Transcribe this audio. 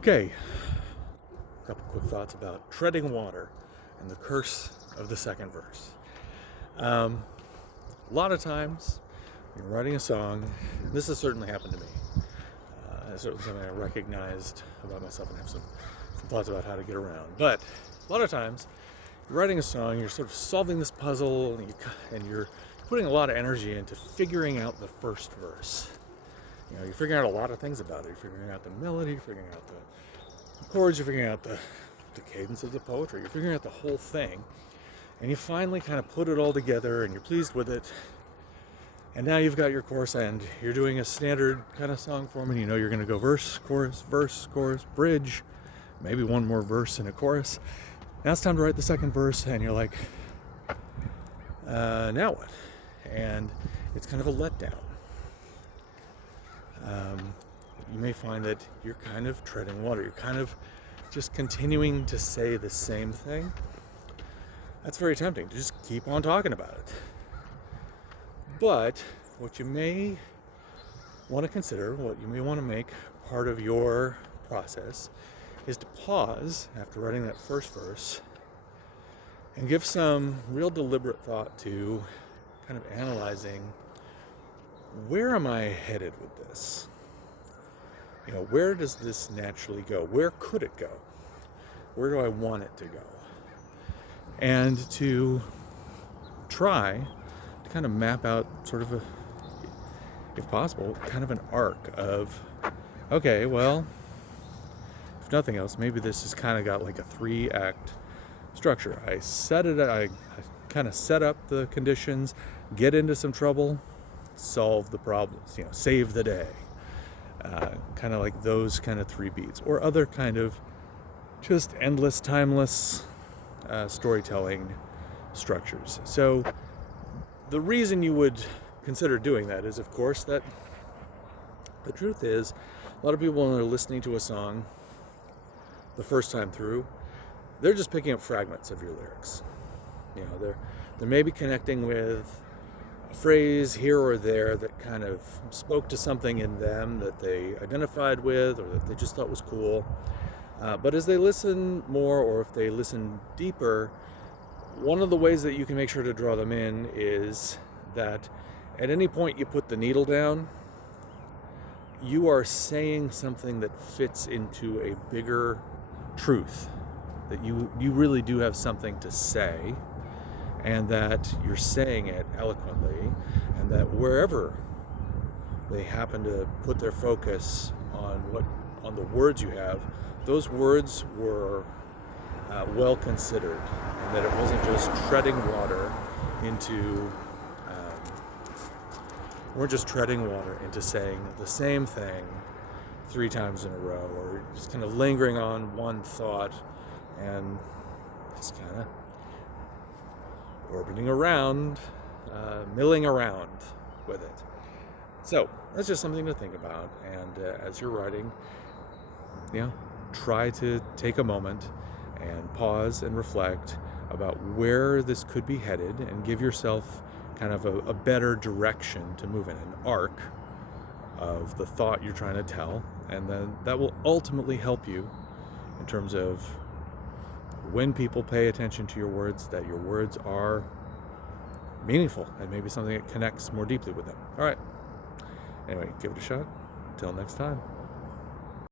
Okay, a couple quick thoughts about treading water and the curse of the second verse. A lot of times, when you're writing a song, this has certainly happened to me. It's certainly something I recognized about myself and have some thoughts about how to get around. But a lot of times, you're writing a song, you're sort of solving this puzzle, and you're putting a lot of energy into figuring out the first verse. You know, you're figuring out a lot of things about it. You're figuring out the melody, you're figuring out the chords, you're figuring out the cadence of the poetry, you're figuring out the whole thing. And you finally kind of put it all together and you're pleased with it. And now you've got your chorus and you're doing a standard kind of song form, and you know you're going to go verse, chorus, bridge, maybe one more verse and a chorus. Now it's time to write the second verse, and you're like, now what? And it's kind of a letdown. You may find that you're kind of treading water. You're kind of just continuing to say the same thing. That's very tempting to just keep on talking about it. But what you may want to consider, what you may want to make part of your process, is to pause after writing that first verse and give some real deliberate thought to kind of analyzing, where am I headed with this? You know, where does this naturally go? Where could it go? Where do I want it to go? And to try to kind of map out sort of if possible, kind of an arc of, okay, well, if nothing else, maybe this has kind of got like a 3-act structure. I kind of set up the conditions, get into some trouble, solve the problems, save the day. Kind of like those kind of 3 beats, or other kind of just endless, timeless storytelling structures. So the reason you would consider doing that is, of course, that the truth is, a lot of people, when they're listening to a song the first time through, they're just picking up fragments of your lyrics. They're maybe connecting with a phrase here or there that kind of spoke to something in them that they identified with, or that they just thought was cool. But as they listen more, or if they listen deeper, one of the ways that you can make sure to draw them in is that at any point you put the needle down, you are saying something that fits into a bigger truth, that you really do have something to say, and that you're saying it eloquently, and that wherever they happen to put their focus on the words you have, those words were well considered, and that it wasn't just treading water into saying the same thing 3 times in a row, or just kind of lingering on one thought and just kind of orbiting around, milling around with it. So that's just something to think about. And as you're writing, try to take a moment and pause and reflect about where this could be headed, and give yourself kind of a better direction to move in, an arc of the thought you're trying to tell. And then that will ultimately help you in terms of when people pay attention to your words, that your words are meaningful and maybe something that connects more deeply with them. All right. Anyway, give it a shot. Until next time.